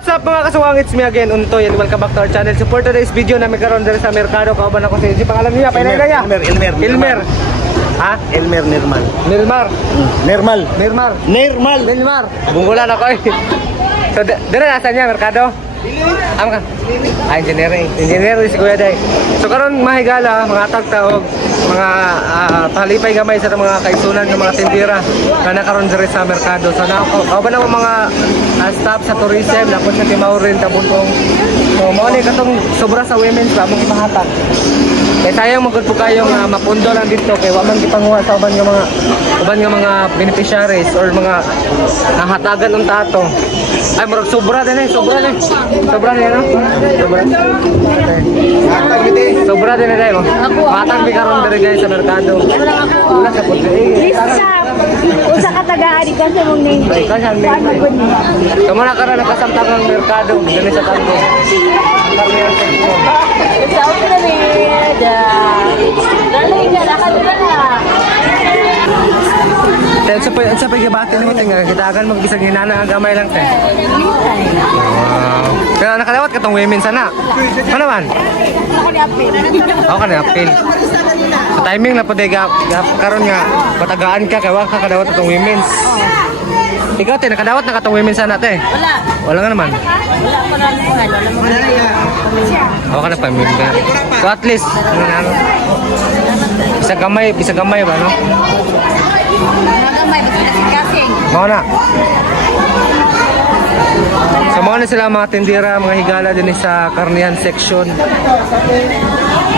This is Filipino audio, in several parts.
What's up mga kasuwang? It's me again, Untoy, and welcome back to our channel. So for today's video na may karon diri sa merkado, kauban ako si pangalan niya, painaya. Elmer. Ha? Elmer Nirmal. Nirmar. Nirmal. Bunggulan ako eh. So dire nasa niya merkado? Ang ka? Engineering si Kuya Day. So karon mahigala mga tagtaog, mga palipay gamay sa mga kaisunan ng mga tindira na nakaroon diri sa merkado. So kauban ako mga staff sa tourism na po sa Timaurin tabutong. So mao ni katong sobra sa women's ba mong ipahatag. Kaya sayang magud po kayong mapundo lang dito kay wa man gipanguha sa uban nga mga beneficiaries or mga nahatagan ng tato. Ay murag sobra din no? Sobra. Okay. Sobra din na mo. Matang bi karon diri guys sa merkado. Wala sa puti. Usa ka tagaan di kasi mong name. Ay kanyan ni. Kamo na karon nakasamtang ng merkado dili sa tango. Sa opera ni dali ka nakadala na. Sa pagkabati nimo tinga kitagan magbisag hinana ang gamay lang te. Wow. Pero nakalawat ka tong women sana. Ano man? Ako ka na-appeal. Sa timing na po karon nga batagaan ka kay wa ka kadawat tong women's. Ikaw te nakadawat na ka tong women sana te. Wala nga naman. Wala pa na Ako ka na pa-member. So at least bisa gamay ba no? Mau na. So mga na sila mga tindira, mga higala din sa karnihan section.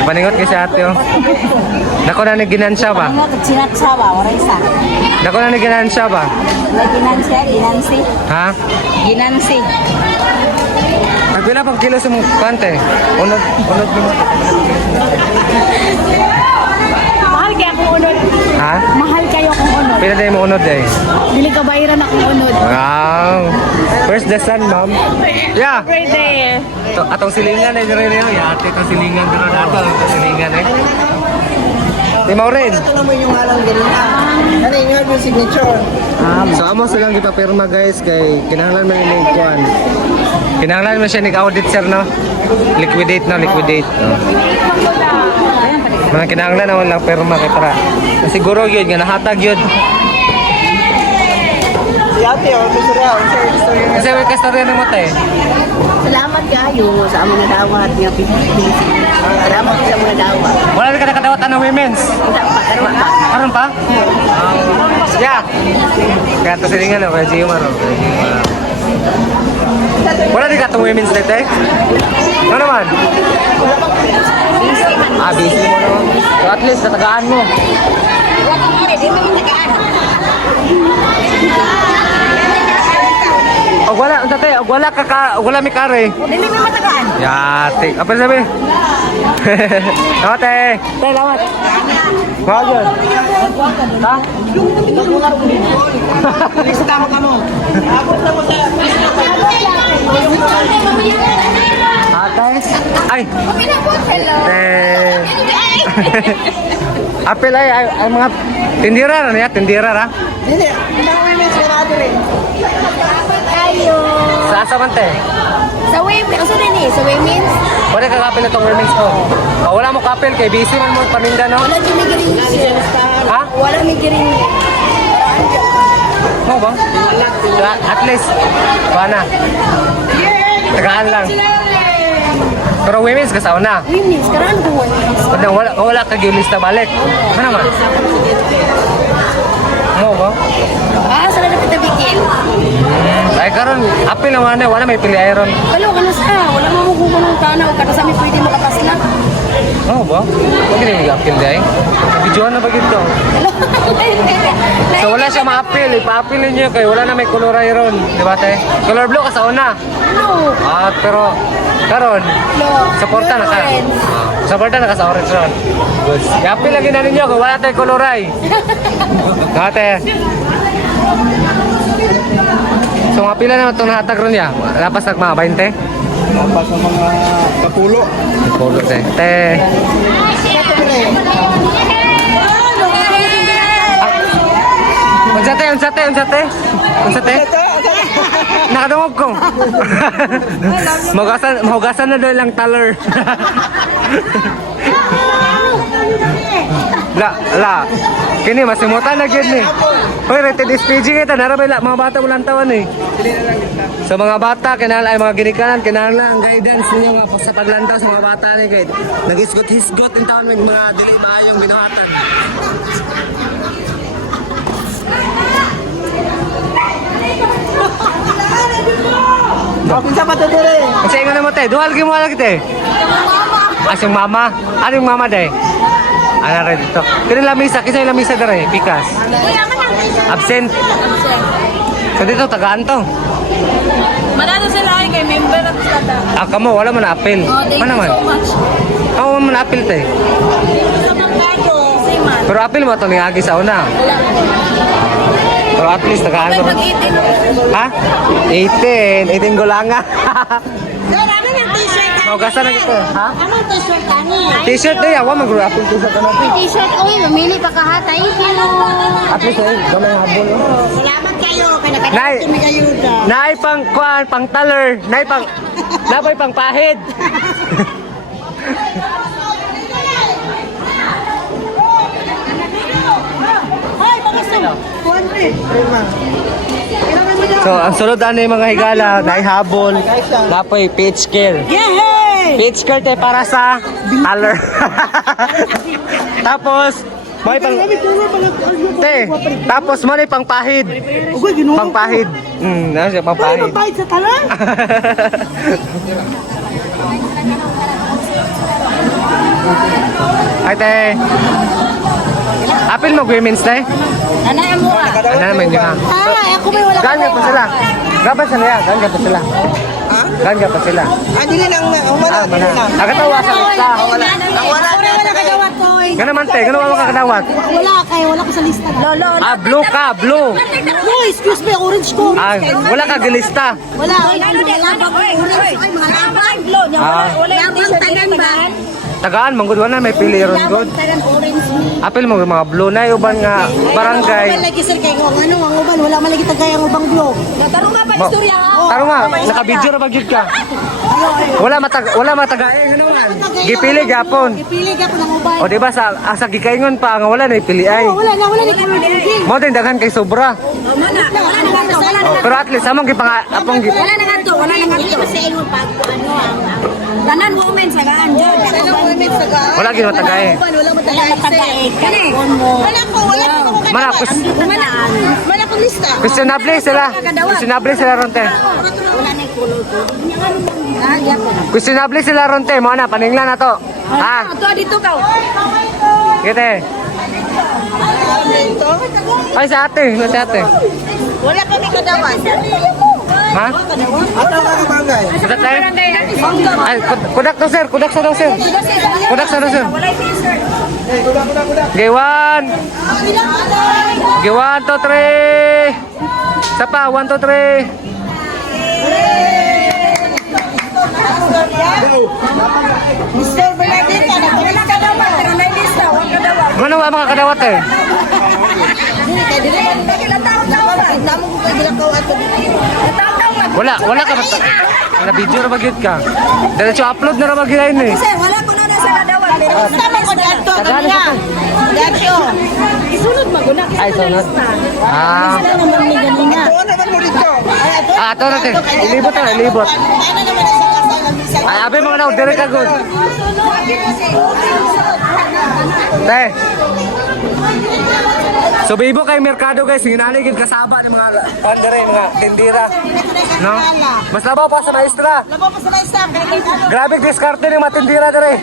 Paningot kasi ate oh. Nako na naginansya ba? Sinatsa ba? Wala isa. Nako na naginansya ba? Ginansi. Ha? Ginansi. Ay pila pang kilo sa mong pante? Unod mo. Mahal kaya akong unod. Ha? Mahal kayo akong unod. Pila tayo mo unod eh? Dili ka bayaran akong unod. Wow! Where's the sun, ma'am? Yeah! Right there. Atong silingan eh, dire niyo. Yate itong silingan dito na ito. Itong silingan eh. Di mo rin. Ito naman yung halang ganun na. Ano yung signature? So amo silang gipapirma guys kay kinahanglan man ni kuan. Kinahanglan man siya nig-audit sir no. Liquidate. No? Mga kinahanglan na lang pirma kay para. Siguro yun nga nahatag yun. Si ate, gusto rin ako. Kasi may kastorya ng mata eh. Salamat kayo sa among nadawat nga Pilipinas. Salamat sa among nadawat. Wala rin ka nakadawat ng women's. Karon pa? Yeah. Kaya ito silingan o, kaya Gio Maro. Wala rin ka itong women's net eh? Ano naman? Busy mo naman. So at least, natagaan mo. Wala may kare. Dili may matagaan. Yate. Apa sabi? Ate. Salamat. Bagus. Ha? Lista mo kamo. Abot na mo sa Ate. Ay. Hello. Apel ay mga tindira na niya, tindira ra. Hindi, ang women's ka natin rin. Kayo. Sa asa man te? Sa women, asa din eh? Sa women's? Wala ka kapil na itong women's ko. Wala mo kapil kay busy man mo paminda no? Wala din may giring. Ha? Wala may giring. Mo ba? So, at least wala. Tagaan lang. Pero women's kasaw na. Women's, karaan ko Wala ka gilista balik. Ano naman? Mo ba? saan na pitabigil? Ay karon apil naman na wala may pili iron. Wala ka na sa. Wala mo magugulo ng tanaw. Kada sa amin pwede makapasla. Mo ba? Huwag na mag-apil dahil. Videoan na ba gito? So wala siya ma-apil. Ipa-apilin niyo kayo. Wala na may color iron. Di ba te? Color blue ka sa una. No. Pero karon suporta na ka. Suporta na ka sa orange ron. Good. I-apil lagi na ninyo kung wala tayong koloray. Ate. So mga pila naman itong nahatag ron niya? Lapas nag mga 20? Lapas ng mga kapulo. Kapulo te. Unsate. nakadungog ko. Mahugasan na doon lang taler. La. Kini masimutan na gyud ni. Hoy, rated SPG kita narabay la mga bata ulang taon eh. Sa mga bata kinahanglan ay mga ginikanan, kinahanglan ang guidance ninyo nga sa paglantaw sa mga bata ni kay nag-isgot-hisgot in taon mga dili maayong binuhatan. Pinsa pa to dire. Kasi ingon na mo te, dual gyud mo lagi te. Asing mama. Ano yung mama day? Ana ra dito. Kini lamisa, kisa yung lamisa dere, pikas. Absent. So dito tagaan to. Manalo sila ay kay member at sila. Ah, kamo wala man apil. Thank Mana you man? so much. Wala man apil te. Sa Mangkayo. Same man. Pero apil mo to ni agi sa una. Wala. Pero at least tagaan May ko. mag-itin. Ha? 18 gulanga. Sir, ano yung t-shirt? Naugasan na kita. Ha? Anong t-shirt ani? T-shirt na yawa mag apil t-shirt na. T-shirt, uy, mamili pa ka ha. Thank you. At least ay gamay habol. Salamat kayo. Nay. Nay pang kuan, pang taler. Nay pang Napay pang pahid. So, ang sunod ano yung mga higala, naihabol, napay pitch care. Yay! Pitch care tayo para sa taler. Tapos, may pang... Te, tapos may pang pahid. Pang pahid. Ano siya, pang pahid. Pahid sa talan? Ay, te. Apil mo, women's te? Ano mo ah? Ano naman yun ha? Ay, ako may wala Ganga pa sila. Gaba sila yan. Ganga pa sila. Ha? Ganga pa sila. Ah, dili lang na. Umana, Ah, dili mana. lang. Agatawa sa lista. Wala na kagawat ko. Gana man te, gana mo kakadawat. Wala kayo, wala ko sa lista. Lolo. Ah, blue ka, blue. No, excuse me, orange ko. Ah, wala ka gilista. Wala. Lalo din, lalo. Orange. Ay, mga laban. Blue. Ah. Wala yung t-shirt tagan ba? Tagaan, manggod wala may pili ron god. Tagan orange. Apil mo mga blue na uban nga barangay. Lagi sir kay kung ano ang uban wala man lagi tagay ang ubang blue. Tarong nga pa istorya ha. Taro nga, naka-video ra ba gyud ka? Wala matagain ano man. Gipili gyapon. Pili ka po ng uban. O di ba sa asa gikaingon pa nga wala na ipili ay. Wala ni color green. Mo din daghan kay sobra. Wala na. Pero at least among apong Wala na ganto, wala na ganto. Kasi ingon pag ano ang tanan women sa gaan jud. wala gyud matagain. Wala matagay. Kani. Wala ko Mana Wala ko lista. questionable sila. Questionable sila ron te. Wala na color ko. Ah, gyapon. Questionable sila ron te. Mo na paninglan na to. Ha? Ato dito ka. Kite. Ay sa ate, sa ate. Wala kami kadawat. Ha? Ato ka ka bangay. Kudak tayo? Ay, kudak to sir, kudak sa daw sir. Kudak sa daw sir. Wala t-shirt. Gewan. Gewan to 3. Sapa 1 to 3. Mr. Bernardita, wala kadawat. Pero na lista, wala kadawat. Ano ba mga kadawat eh? Dili kay dili. Nataw-taw. Damo ko kay dilakaw ato. Nataw-taw. Wala ka na video na magyud ka. Diretso upload na ra magyud eh. Sir, wala ko na sa kadawat. Pero tama ko dito kanina. Dito. Isunod maguna Ay, sunod. Ah. naman ni ganina. Doon naman mo dito. Ah, ito natin. Ilibot na, ilibot. Ano naman sa kasal ng Ay, abe mga na, dire ka good. Te. So bibo kay merkado guys, ginaligid kasaba ni mga pandere, mga tindira. No? Mas labaw pa sa maestra. Labaw pa sa lista. Grabe diskarte ng mga tindira dire.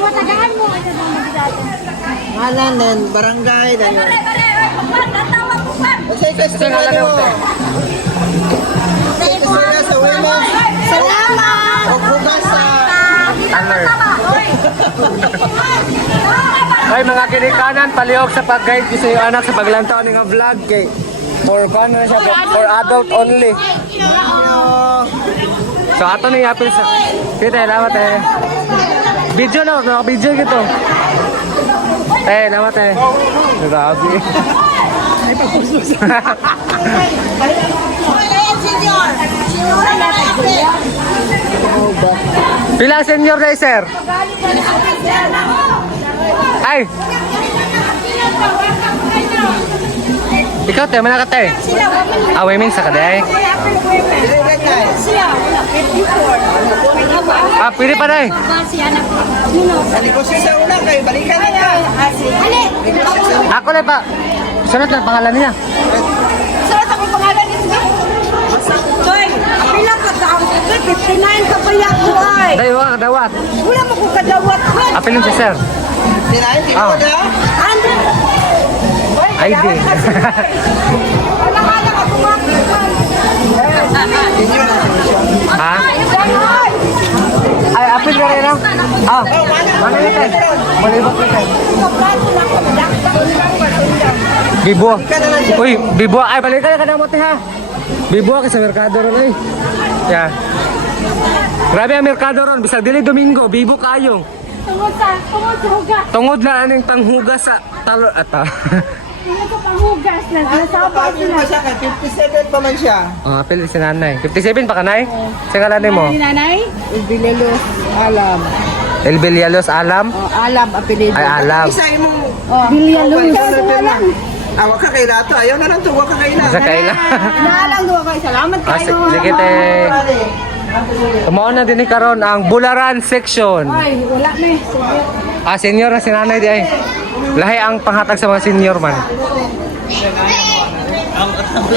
Matagaan mo ito ng magdata. Ngalan din, barangay. Okay, Kasi question nga lang mo. te. Istorya sa women. Salamat! O bukas sa... Taler. Ay mga kinikanan, palihog sa pag-guide ko sa iyo anak sa paglantaw ng vlog kay for fun na siya, for adult only. So ato na yapil sa kita lamat eh. Video na, naka-video gito. Lamat eh. Grabe. Pila senior na sir? Ay! Ikaw, tayo mana ka tayo? Ah, women sa kaday. Ah, pwede pa tayo. Negosyo sa una kayo, balikan na nga. Ako lang pa. Sunod na pangalan niya. Sarap ako pangalan niya. Joy, pila ka taon? 59 ka pa yan ko ay. Dayo ka, dawat. Wala mo ko kadawat ko. Apelin si sir. Dinahin, di Ah. mo na. Ay, di. Wala ka lang ako Ha? Ay, apel ka rin, no? Ah, mana ito? Malibot ito. Bibo. Uy, bibo. Ay, balik ka na mo, ha? Bibo ka sa merkado ron, ay. Yeah. Grabe ang merkado ron. Bisa dili Domingo, bibo kayo. Tungod sa hugas. Tungod na aning panghugas sa talo ata. Tungod sa panghugas na nasabaw Pagpapin sila. mo siya kay 57 pa man siya. Oh, apel si nanay. 57 pa kanay? Sa ngalan mo? Ni nanay? Bilelos, alam. El Villalos Alam? Alam, apelido. Ay, Alam. Isa mo. Bilyalos. Awa ka kay Rato, ayaw na lang tuwa ka kay Rato. Sa kaila. Naalang doon kayo. Salamat Ah, sige te. Kumaon na din ni karon ang Bularan section. Ay, wala na eh. Ah, senior na si nanay di ay. Lahi ang panghatag sa mga senior man.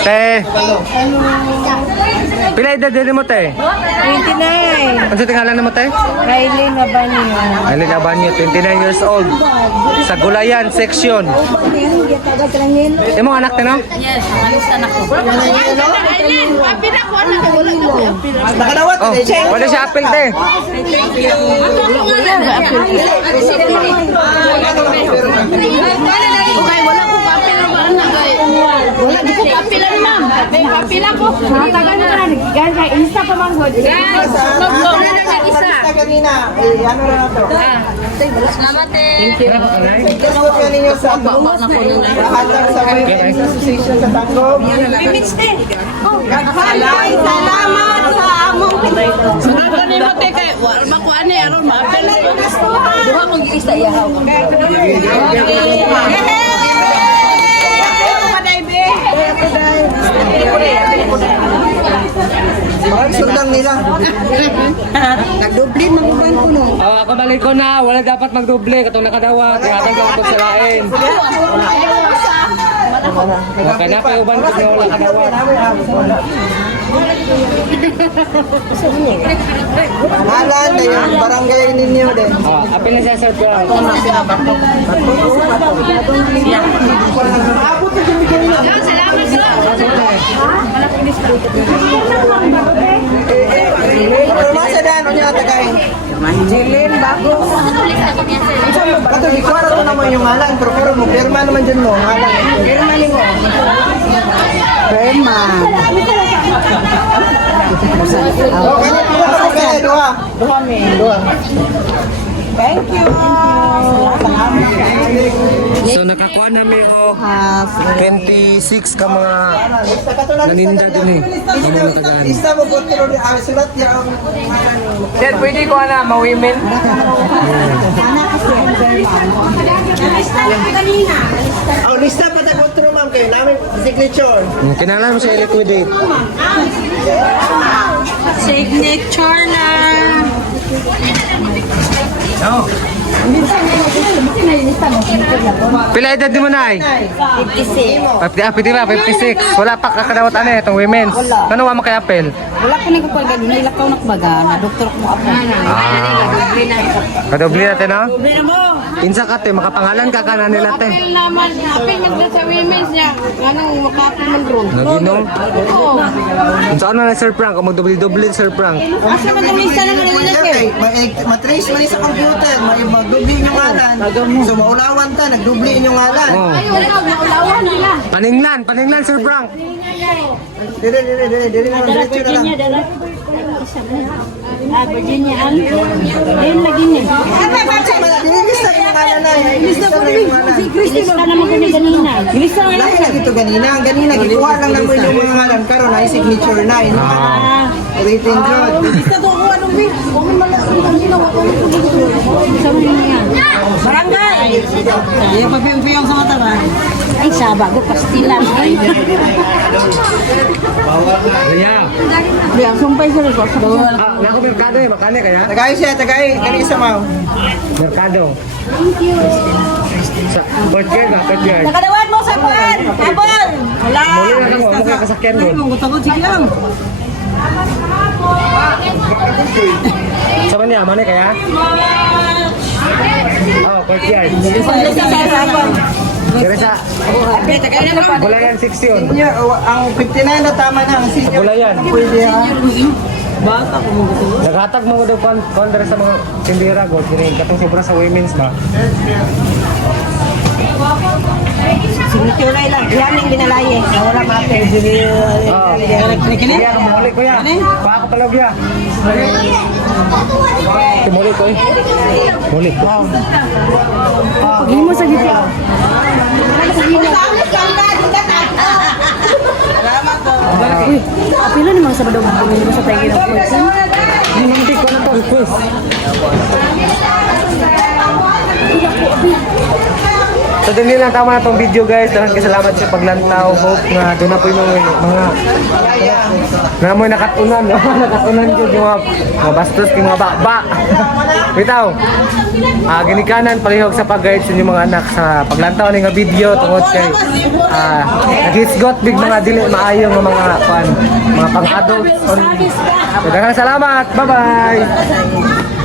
Te. Pila edad din mo te? 29. Ano sa tingala mo te? Kailin na ba niyo? Alin Abanyo, 29 years old. Sa Gulayan section. Imong anak te no? Nakadawat, Oh, check. wala siya apel te. Wala di ko papilan, ma'am. May papilan ko. Matagal na ka na. Guys, kay Insta pa man god. Isa. Kanina, ano na to? Gusto ka ninyo sa hatag sa Women's Association sa Tanggob. Salamat sa among Mga sundang nila. Nagdubli, mabuban ko no. Oh, ako balik ko na. Wala dapat magdoble. Katong nakadawat. Ihatag lang ito sa lain. Okay na, payuban ko na wala kadawat. Pangalan na yung barangay ninyo din. Oh, apil na siya, sir. Masa dan unya tagay. Jilin, bago. Kato di ko to naman yung ngalan, pero mo pirma naman dyan mo ngalan. Pirma ni mo. Pirma. Oh, kanya pila ka kaya duha. Duha mi. Duha. Thank you. So, nakakuha namin ko 26 ka mga naninda din eh. Mga matagaan. Isa mo ko tiro di sulat ya. Sir, pwede ko na, ma-women? Oh, lista pa tayo ko ma'am kayo namin signature. Kinalan mo siya i-liquidate. signature na. Pila edad di mo na ay? 56. Pwede ba? 56. Wala pa kakadawat ano itong women's. Ano wa mo kay apel? Wala ko nang kapal gagawin. Ilakaw na kabaga na doktor ko mo ako. Kadobli natin no? Doble na mo. Insa ka te, makapangalan ka ka na nila te. naman, apil nagda sa women's niya. Anong makapil man ron? Naginom. Unsa ano na Sir Frank? Kung magdobli-dobli Sir Frank. Asa man ang lista naman nila sir? Okay, matrace man sa computer, may magdubli yung ngalan. So maulawan ta, nagdubli yung ngalan. Oh. Ay, wala, naulawan nila. Paninglan Sir Frank. Dire na diretso na lang. Virginia, ayun lagi niya. Lista yung ngalan na. Lista ko yung ngalan. Ilista naman ko ni ganina. Ilista nga Lahi na dito ganina gikuha lang naman yung mga ngalan karon ay signature na. Written jud. Lista ko kung anong Barangay! Yung papiyong-piyong sa mata ba? Ay, sa bago pastilan. Ay, Kaya. di ang sumpay sa rin ko. Ah, nako merkado eh, makane kaya. Tagay siya, tagay. Kani isa mo. Merkado. Sa courtyard ba? Courtyard. Nakalawan mo sa kuwan! Kapon! Wala! Muli na ako, mukha kasakyan doon. Takot sige lang. Sa kanya, mane kaya? Oh, courtyard. Dire sa Bulayan 6 yun. Senior, ang 59 na tama na. Ang Sa senior. Bulayan. Pwede ha. Bata ko mo gusto. Naghatag mo daw kontra sa mga tindera, gold green. Katong sobra sa women's ba? Signature lang. Yan yung binalaye. Wala mate. Oh. Kaya kamuli ko ya. Pa ako palog ya. Kamuli ko eh. Muli ko. Pagin mo sa gito. Uy, apilo ni mga sabado pagin mo sa tayo ng person. Hindi ko na to request. So din lang tama na tong video guys. Daghang salamat sa paglantaw. Hope nga doon na po yung mga na mo nakatunan, no? Nakatunan jud yung mga bastos yung mga ba. Bitaw. Ginikanan palihog sa pag-guide sa inyong mga anak sa paglantaw ni nga video tungod kay nag-hisgot big mga dili maayo nga mga mga pang-adult. So, daghang salamat. Bye-bye.